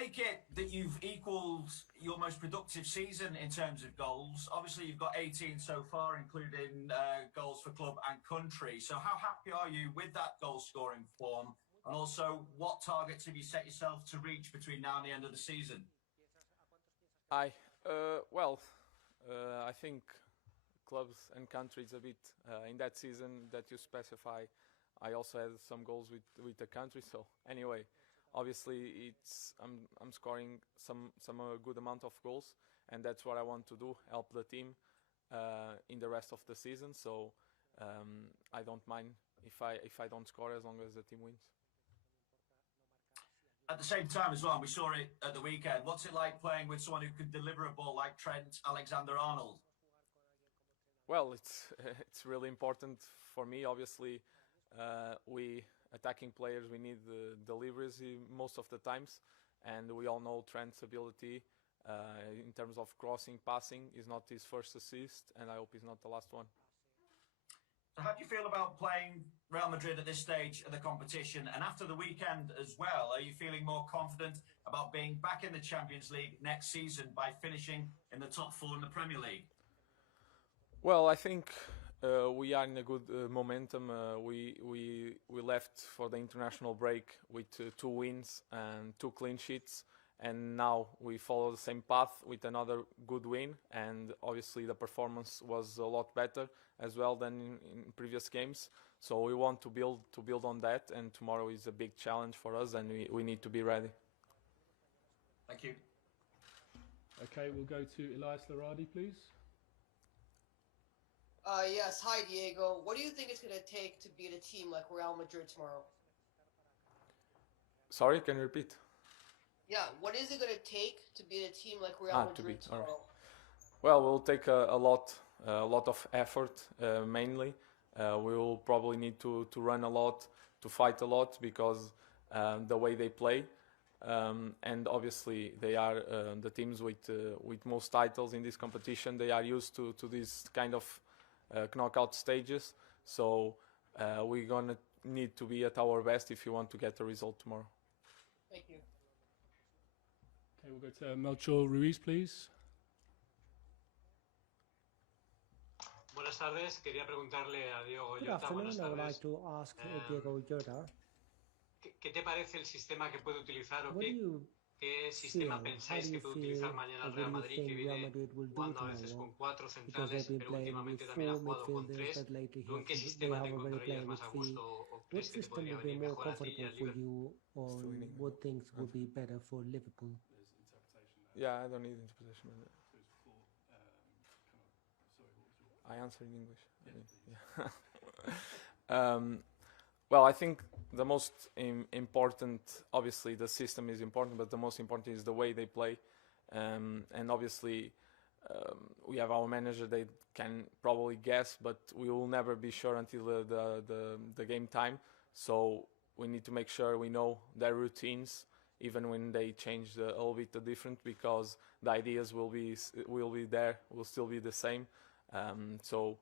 make it that you've equalled your most productive season in terms of goals? Obviously, you've got 18 so far, including goals for club and country. So how happy are you with that goal-scoring form? And also, what targets have you set yourself to reach between now and the end of the season? I think clubs and countries a bit in that season that you specify. I also had some goals with the country. So anyway, obviously I'm scoring some good amount of goals, and that's what I want to do, help the team in the rest of the season. So I don't mind if I don't score as long as the team wins. At the same time as well, we saw it at the weekend. What's it like playing with someone who could deliver a ball like Trent Alexander-Arnold? Well, it's really important for me. Obviously, we attacking players, we need the deliveries most of the times, and we all know Trent's ability in terms of crossing, passing is not his first assist, and I hope he's not the last one. So how do you feel about playing Real Madrid at this stage of the competition? And after the weekend as well, are you feeling more confident about being back in the Champions League next season by finishing in the top four in the Premier League? Well, I think we are in a good momentum. We left for the international break with 2 wins and 2 clean sheets, and now we follow the same path with another good win. And obviously, the performance was a lot better as well than in previous games. So we want to build on that, and tomorrow is a big challenge for us, and we need to be ready. Thank you. Okay, we'll go to Elias Laradi, please. Yes, hi Diego. What do you think it's going to take to beat a team like Real Madrid tomorrow? Sorry, can you repeat? Yeah, what is it going to take to beat a team like Real Madrid tomorrow? Right. Well, we'll take a lot of effort, mainly. We will probably need to run a lot, to fight a lot, because the way they play. And obviously they are the teams with most titles in this competition. They are used to this kind of knockout stages. So we're gonna need to be at our best if you want to get a result tomorrow. Thank you. Okay, we'll go to Melchor Ruiz, please. Buenas tardes. Quería preguntarle a Diogo Jota. Good afternoon. I would like to ask Diogo Jota. ¿Qué te parece el sistema que puede utilizar o What do you qué sistema pensáis que puede utilizar mañana el Real Madrid, que viene jugando a veces con 4 centrales, pero últimamente también ha jugado con 3? ¿Tú en qué sistema te encontrarías más a gusto o What crees que te system podría would be venir more mejor a ti y comfortable al for Liverpool? you, or what things would be better for Liverpool? Yeah, I don't need interpretation. I answer in English. Well, I think the most important, obviously the system is important, but the most important is the way they play. And obviously we have our manager, they can probably guess, but we will never be sure until the game time. So we need to make sure we know their routines, even when they change a little bit different, because the ideas will be there, will still be the same. So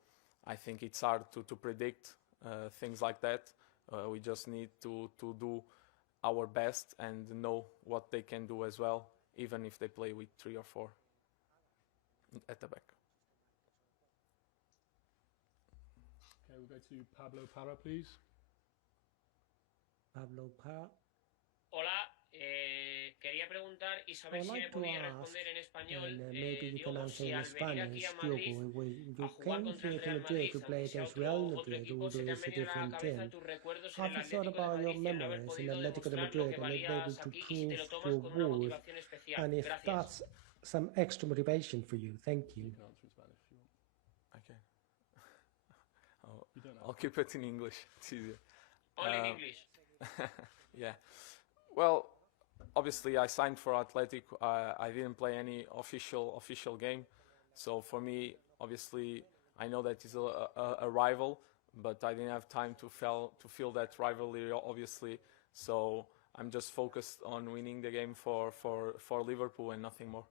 I think it's hard to predict things like that. We just need to do our best and know what they can do as well, even if they play with 3 or 4 at the back. Okay, we'll go to Pablo Parra, please. Pablo Parra. Hola, quería preguntar y saber si me podía responder en español, Diogo, si al venir aquí a Madrid a jugar contra el Real Madrid, aunque sea otro equipo, se te han venido a la cabeza tus recuerdos en el Atlético de Madrid y el haber podido demostrar lo que valías aquí y si te lo tomas con una motivación especial. And if Gracias. that's some extra motivation for you, thank you. You can answer in Spanish if you want. Okay. I'll keep it in English. It's easier. Only in English. Yeah. Well, obviously I signed for Athletic. I didn't play any official game, so for me, obviously, I know that it's a rival, but I didn't have time to feel that rivalry, obviously. So I'm just focused on winning the game for Liverpool and nothing more.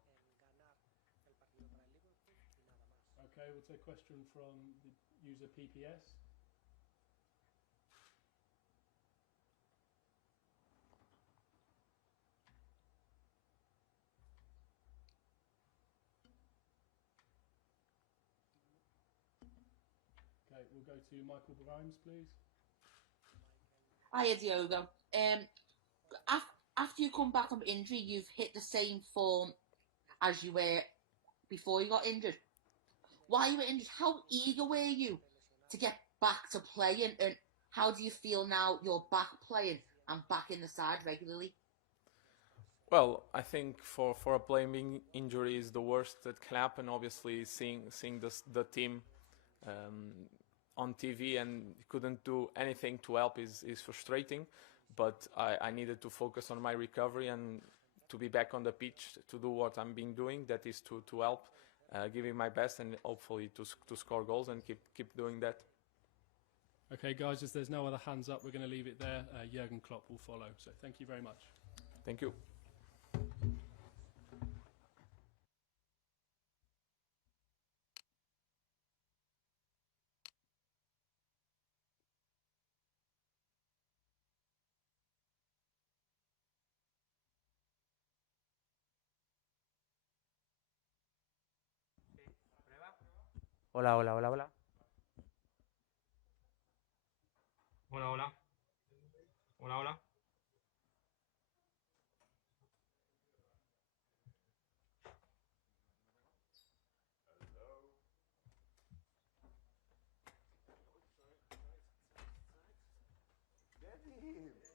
Okay, we'll take a question from the user PPS. we'll go to Michael Grimes, please. Hiya, Diogo. After you come back from injury, you've hit the same form as you were before you got injured. While you were injured, how eager were you to get back to playing, and how do you feel now you're back playing and back in the side regularly? Well, I think for a player being injury is the worst that can happen. Obviously, seeing the team on TV and couldn't do anything to help is frustrating. But I needed to focus on my recovery and to be back on the pitch to do what I'm being doing. That is to help, giving my best and hopefully to score goals and keep doing that. Okay, guys, as there's no other hands up, we're going to leave it there. Jürgen Klopp will follow. So thank you very much. Thank you. Hola, hola, hola, hola. Hola, hola. Hola, hola.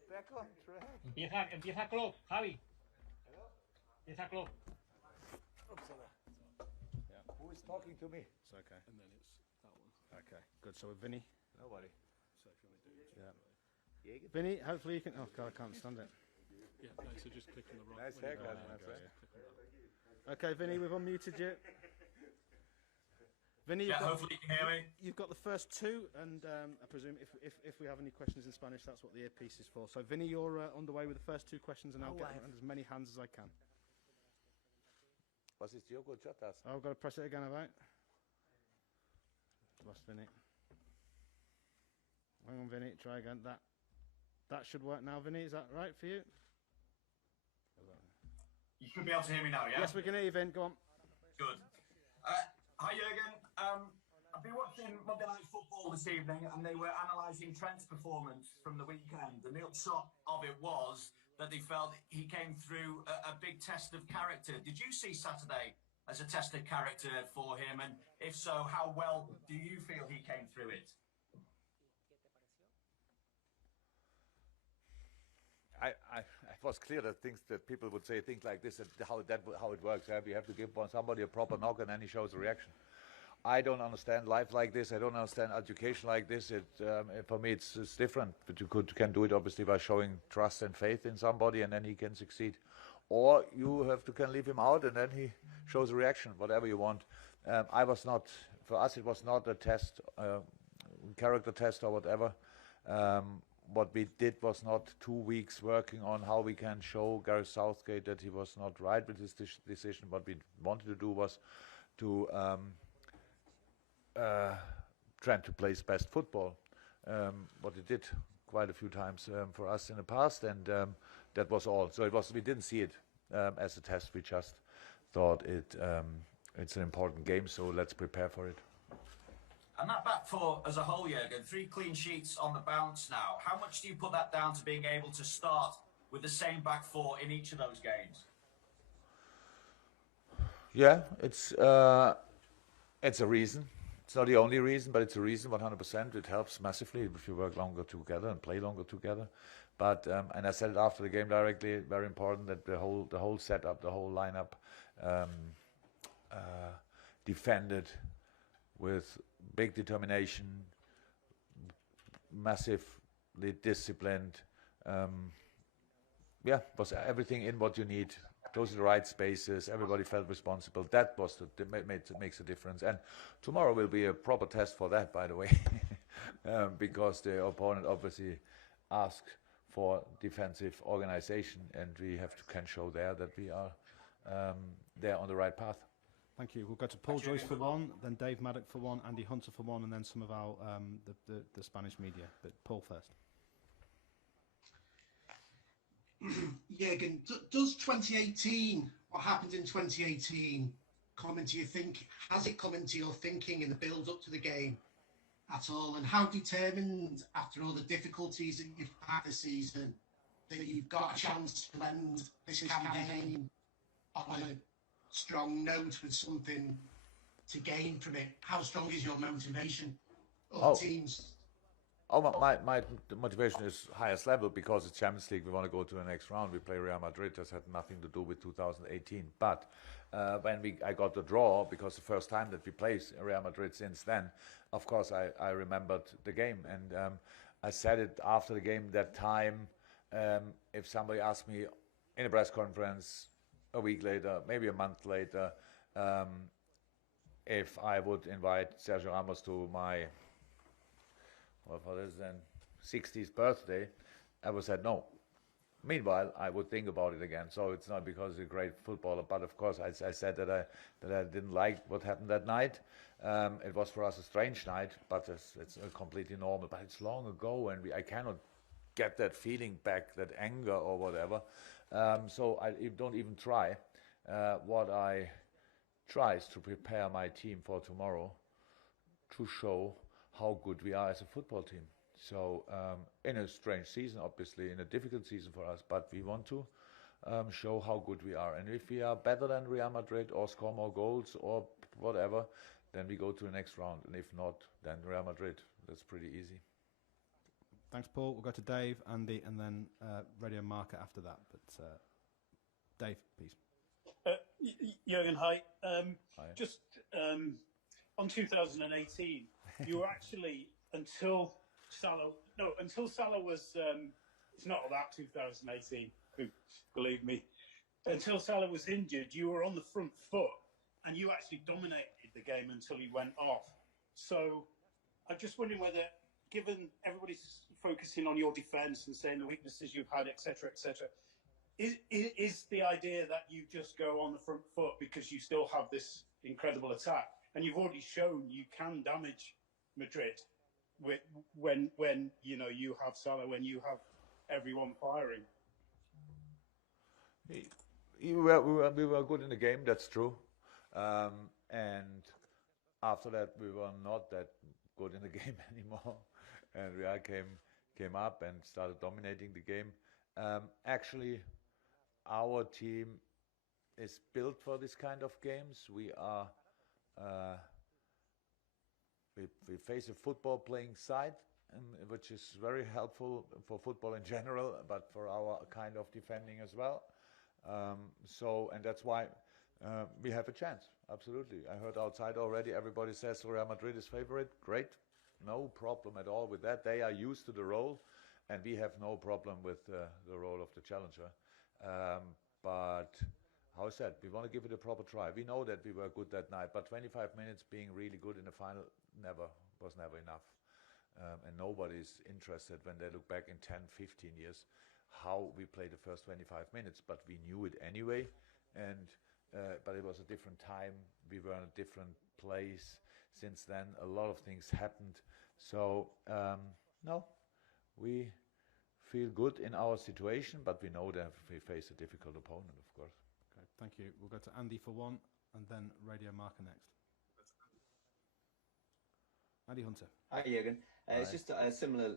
Back on track. Empieza Klopp, Javi. Empieza Klopp. Who is talking to me? It's okay. And then it's that one. Okay, good. So with Vinny. So Nobody. if you want to do it. Yeah. Vinny, hopefully you can. Oh God, I can't stand it. Yeah, no, so just click on the right. Nice haircut, my friend. Okay, Vinny, we've unmuted you. Vinny, hopefully you can hear me. You've got the first two, and I presume if we have any questions in Spanish, that's what the earpiece is for. So, Vinny, you're underway with the first two questions, and I'll get as many hands as I can. Was ist Diogo Jota's? Oh, I've got to press it again, have I? Lost Vinny. Hang on, Vinny, try again. That should work now, Vinny. Is that right for you? You should be able to hear me now, yeah? Yes, we can hear you, Vin. Go on. Good. Hi, Jürgen. I've been watching Monday Night Football this evening, and they were analysing Trent's performance from the weekend. And the upshot of it was that they felt he came through a big test of character. Did you see Saturday as a test of character for him? And if so, how well do you feel he came through it? It was clear that people would say things like this, and how it works. Yeah? You have to give somebody a proper knock, and then he shows a reaction. I don't understand life like this. I don't understand education like this. For me, it's different. But you can do it obviously by showing trust and faith in somebody, and then he can succeed. Or you can leave him out, and then he shows a reaction. Whatever you want. For us, it was not a test, character test or whatever. What we did was not 2 weeks working on how we can show Gareth Southgate that he was not right with his decision. What we wanted to do was to Trent to play his best football. What he did quite a few times for us in the past, and that was all. So we didn't see it as a test. We just thought it's an important game, so let's prepare for it. And that back four as a whole, Jürgen, 3 clean sheets on the bounce now. How much do you put that down to being able to start with the same back four in each of those games? Yeah, it's a reason. It's not the only reason, but it's a reason. 100%. It helps massively if you work longer together and play longer together. But and I said it after the game directly. Very important that the whole setup, the whole lineup, defended with big determination, massively disciplined. Was everything in what you need. Those are the right spaces. Everybody felt responsible. That was makes a difference. And tomorrow will be a proper test for that, by the way, because the opponent obviously asked for defensive organization, and we can show there that we are there on the right path. Thank you. We'll go to Paul Joyce for one, then Dave Maddock for one, Andy Hunter for one, and then some of our the Spanish media. But Paul first. Jürgen, does 2018, what happened in 2018, come into your thinking? Has it come into your thinking in the build up to the game? at all? And how determined, after all the difficulties that you've had this season, that you've got a chance to end this campaign on a strong note with something to gain from it? How strong is your motivation or teams? My motivation is highest level because it's Champions League. We want to go to the next round. We play Real Madrid. This had nothing to do with 2018. But when I got the draw, because the first time that we played Real Madrid since then, of course I remembered the game. And I said it after the game that time. If somebody asked me in a press conference a week later, maybe a month later, if I would invite Sergio Ramos to my, what is then, 60th birthday, I would say no. Meanwhile, I would think about it again. So it's not because he's a great footballer, but of course I said that I didn't like what happened that night. It was for us a strange night, but it's completely normal. But it's long ago, and I cannot get that feeling back, that anger or whatever. So I don't even try. What I try is to prepare my team for tomorrow to show how good we are as a football team. So in a strange season, obviously, in a difficult season for us, but we want to show how good we are. And if we are better than Real Madrid or score more goals or whatever, then we go to the next round. And if not, then Real Madrid. That's pretty easy. Thanks, Paul. We'll go to Dave, Andy, and then Radio Market after that. But Dave, please. Jürgen, hi. Hi. Just on 2018, you were actually until Salah was. It's not about 2018. Believe me. Until Salah was injured, you were on the front foot, and you actually dominated the game until he went off. So I'm just wondering whether, given everybody's focusing on your defence and saying the weaknesses you've had, etc., etc., is the idea that you just go on the front foot because you still have this incredible attack, and you've already shown you can damage Madrid when you have Salah, when you have everyone firing. We were good in the game, that's true. And after that, we were not that good in the game anymore. And Real came up and started dominating the game. Actually, our team is built for this kind of games. We face a football playing side, which is very helpful for football in general, but for our kind of defending as well. And that's why we have a chance. Absolutely. I heard outside already, everybody says Real Madrid is favorite. Great. No problem at all with that. They are used to the role, and we have no problem with the role of the challenger. But how I said, we want to give it a proper try. We know that we were good that night, but 25 minutes being really good in the final was never enough. And nobody's interested when they look back in 10, 15 years how we played the first 25 minutes, but we knew it anyway. And but it was a different time. We were in a different place. Since then, a lot of things happened. So no, we feel good in our situation, but we know that we face a difficult opponent, of course. Okay, thank you. We'll go to Andy for one, and then Radio Marker next. Andy Hunter. Hi, Jürgen. It's just similar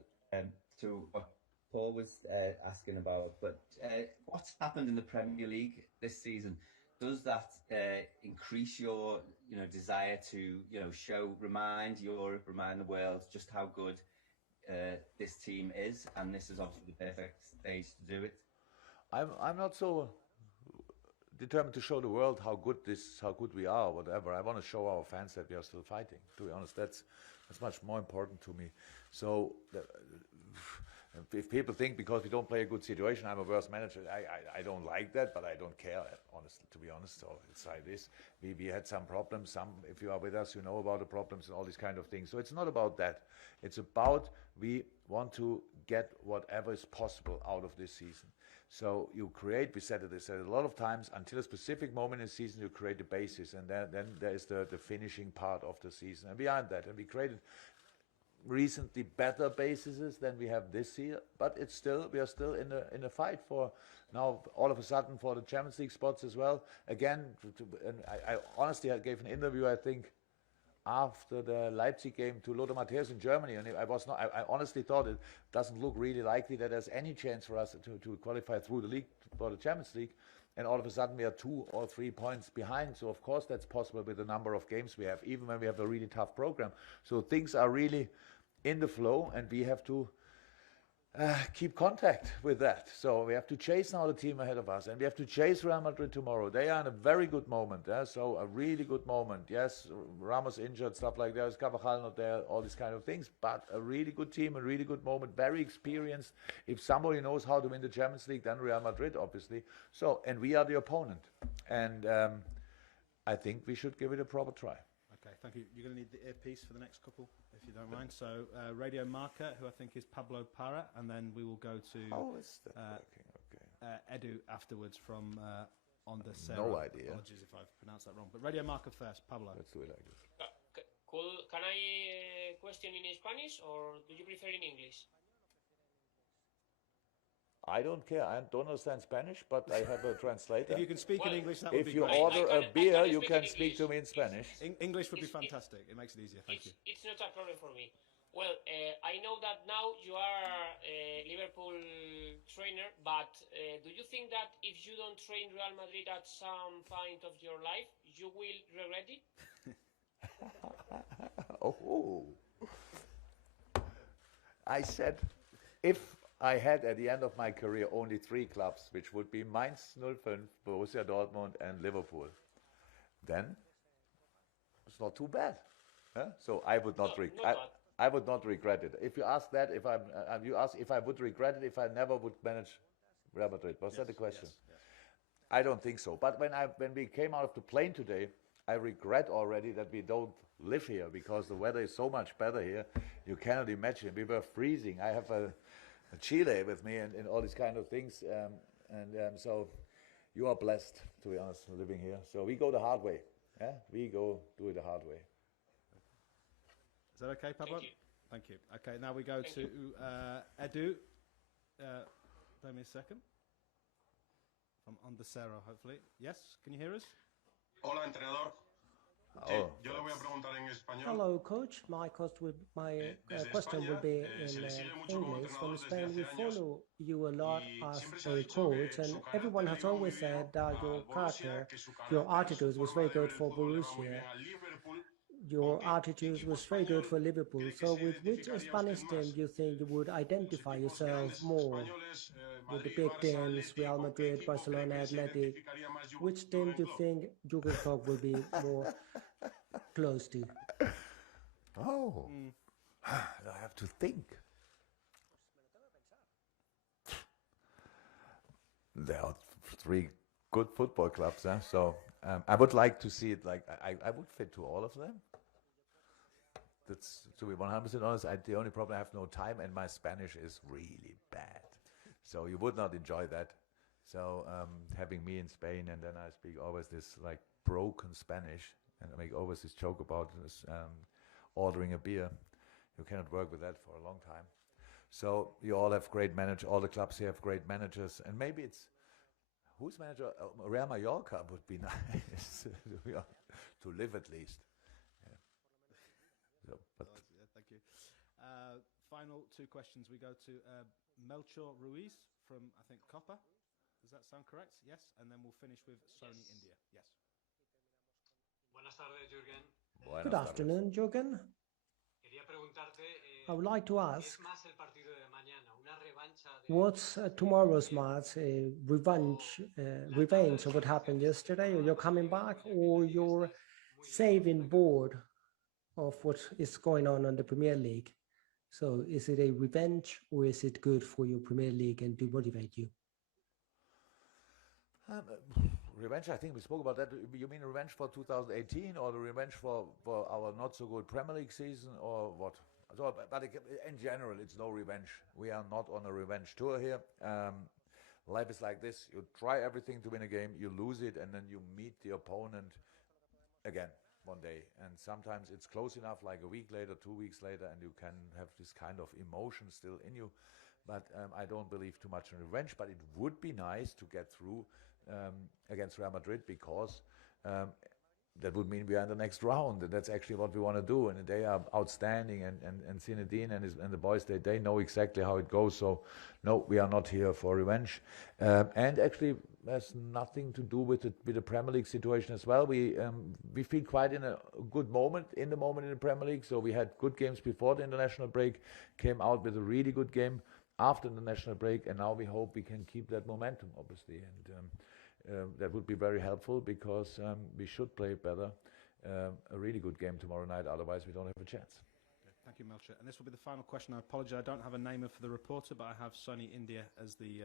to what Paul was asking about, but what's happened in the Premier League this season? Does that increase your, desire to, remind Europe, remind the world just how good this team is, and this is obviously the perfect stage to do it? I'm not so determined to show the world how good we are, or whatever. I want to show our fans that we are still fighting. To be honest, that's much more important to me. So if people think because we don't play a good situation, I'm a worse manager, I don't like that, but I don't care, honestly, to be honest. So it's like this. We had some problems. If you are with us, you know about the problems and all these kind of things. So it's not about that. It's about we want to get whatever is possible out of this season. So you create, we said it a lot of times, until a specific moment in the season, you create the basis, and then there is the finishing part of the season. And beyond that, and we created recently better bases than we have this year, but we are still in a fight for now, all of a sudden, for the Champions League spots as well. Again, and I honestly gave an interview, I think, after the Leipzig game to Lothar Matthäus in Germany, and I honestly thought it doesn't look really likely that there's any chance for us to qualify through the league for the Champions League. And all of a sudden we are 2 or 3 points behind. So of course that's possible with the number of games we have, even when we have a really tough program. So things are really in the flow, and we have to keep contact with that. So we have to chase now the team ahead of us, and we have to chase Real Madrid tomorrow. They are in a very good moment, so a really good moment. Yes, Ramos injured, stuff like that. There's Carvajal not there, all these kind of things, but a really good team, a really good moment, very experienced. If somebody knows how to win the Champions League, then Real Madrid, obviously. So, and we are the opponent, and I think we should give it a proper try. Okay, thank you. You're going to need the earpiece for the next couple, if you don't mind. So, Radio Marca, who I think is Pablo Parra, and then we will go to Edu afterwards from Onda Cero. No idea. Apologies if I've pronounced that wrong. But Radio Marca first, Pablo. Let's do it like this. Can I question in Spanish, or do you prefer in English? I don't care. I don't understand Spanish, but I have a translator. If you can speak in English, that would be great. If you order a beer, you can speak to me in Spanish. English would be fantastic. It makes it easier. Thank you. It's not a problem for me. Well, I know that now you are a Liverpool trainer, but do you think that if you don't train Real Madrid at some point of your life, you will regret it? Oh. I said, if I had at the end of my career only 3 clubs, which would be Mainz 05, Borussia Dortmund, and Liverpool, then it's not too bad. So I would not I would not regret it. If you ask that, you ask if I would regret it if I never would manage Real Madrid. Was that the question? Yes. I don't think so. But when we came out of the plane today, I regret already that we don't live here, because the weather is so much better here. You cannot imagine. We were freezing. I have a Chile with me and all these kind of things, so you are blessed, to be honest, living here. So we go the hard way. We go do it the hard way. Is that okay, Pablo? Thank you. Okay, now we go to Edu. Give me a second. From Onda Cero, hopefully. Yes, can you hear us? Hola, entrenador. Oh, yo le voy a preguntar en español. Hello, coach. My question will be in English. From Spain, we follow you a lot as a coach, and everyone has always said that your character, your attitude was very good for Borussia. Your attitude was very good for Liverpool. So with which Spanish team do you think you would identify yourself more? With the big teams, Real Madrid, Barcelona, Athletic. Which team do you think Jürgen Klopp will be more close to? Oh, I have to think. There are 3 good football clubs, so I would like to see it. Like I would fit to all of them. That's, to be 100% honest, the only problem, I have no time, and my Spanish is really bad. So you would not enjoy that. So having me in Spain, and then I speak always this like broken Spanish, and I make always this joke about this, ordering a beer. You cannot work with that for a long time. So you all have great managers. All the clubs here have great managers, and maybe it's who's manager? Real Mallorca would be nice to live at least. So, but thank you. Final 2 questions. We go to Melchor Ruiz from, I think, Copa. Does that sound correct? Yes. And then we'll finish with Sony India. Yes. Buenas tardes, Jürgen. Good afternoon, Jürgen. Quería preguntarte, I would like to ask, ¿es más el partido de mañana una revancha de what's tomorrow's match, a revenge of what happened yesterday, or you're coming back, or you're saving board of what is going on in the Premier League? So is it a revenge, or is it good for your Premier League and to motivate you? Revenge, I think we spoke about that. You mean revenge for 2018, or the revenge for our not so good Premier League season, or what? So, but in general, it's no revenge. We are not on a revenge tour here. Life is like this. You try everything to win a game, you lose it, and then you meet the opponent again one day. And sometimes it's close enough, like a week later, 2 weeks later, and you can have this kind of emotion still in you. But I don't believe too much in revenge, but it would be nice to get through against Real Madrid, because that would mean we are in the next round, and that's actually what we want to do. And they are outstanding, and Zinedine and the boys, they know exactly how it goes. So, no, we are not here for revenge. And actually, has nothing to do with the Premier League situation as well. We feel quite in a good moment in the Premier League. So we had good games before the international break, came out with a really good game after the national break, and now we hope we can keep that momentum, obviously. And that would be very helpful, because we should play better. A really good game tomorrow night, otherwise we don't have a chance. Thank you, Melcher. And this will be the final question. I apologise, I don't have a name for the reporter, but I have Sony India as the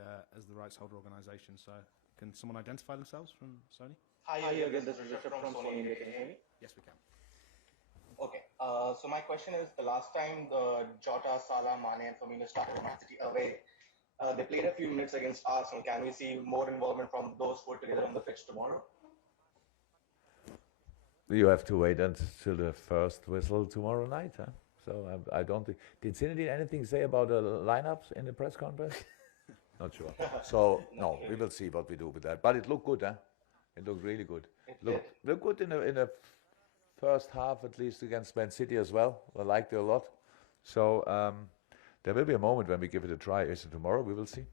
rights holder organisation. So can someone identify themselves from Sony? Hi, Jürgen. This is Richard from Sony India. Can you hear me? Yes, we can. Okay. So my question is, the last time the Jota, Salah, Mane and Firmino started Man City away, they played a few minutes against Arsenal. Can we see more involvement from those four together on the pitch tomorrow? You have to wait until the first whistle tomorrow night, huh? So I don't think... Did Zinedine anything say about the lineups in the press conference? Not sure. So, no, we will see what we do with that. But it looked good, huh? It looked really good. Looked good in the first half, at least, against Man City as well. I liked it a lot. So, there will be a moment when we give it a try. Is it tomorrow? We will see.